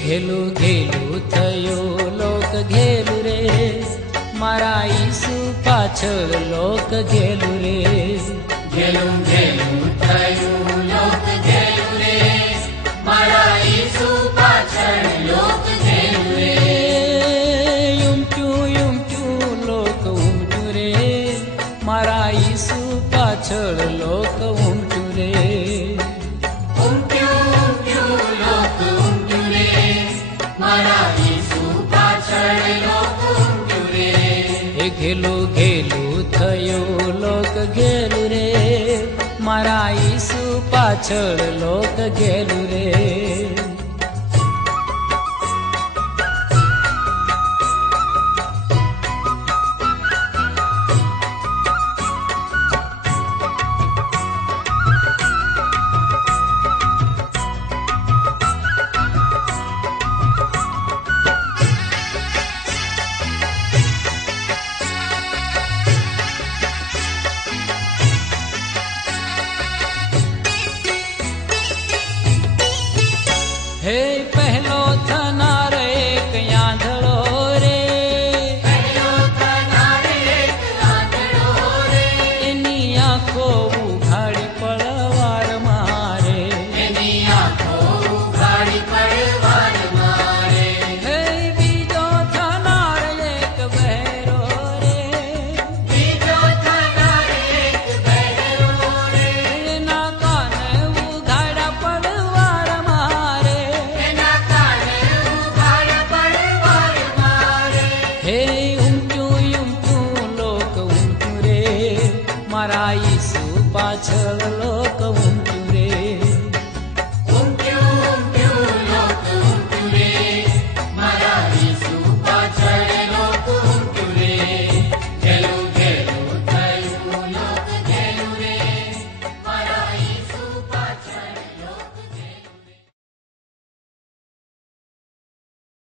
ઘેલું ઘેલું થયો લોક ઘેલું રે, મારા ઈસુ પાછળ લોક ઘેલું રે. ઘેલું ઘેલું થયું લોક ઘેલું રે, મારા ઈસુ પાછળ લોક ઘેલું રે. ઉમટ્યું ઉમટ્યું લોક ઉમટ્યું રે, મારા ઈસુ પાછળ લોક ઉમટ્યું રે. ઉમટ્યું ઉમટ્યું લોક ઉમટ્યું રે, મારા ઈસુ પાછળ લોક ઉમટ્યું રે. ઘેલું ઘેલું થયું લોક ઘેલું રે, મારા ઈસુ પાછળ લોક ઘેલું રે. હે પહેલો થનાર એક આંધળો રે, પહેલો થનાર એક આંધળો રે, એની આંખો ઉઘાડી પડવાર મારે. એની આંખો ઉઘાડી પડવાર મારે. હે બીજો થનાર એક બહેરો રે, બીજો થનાર એક બહેરો રે, એના કાને ઉઘાડા પડવાર મારે. એના કાને ઉઘાડા પડવાર મારે. હે ઉમટ્યું ઉમટ્યું લોક ઉમટ્યું રે, મારા ઈસુ પાછળ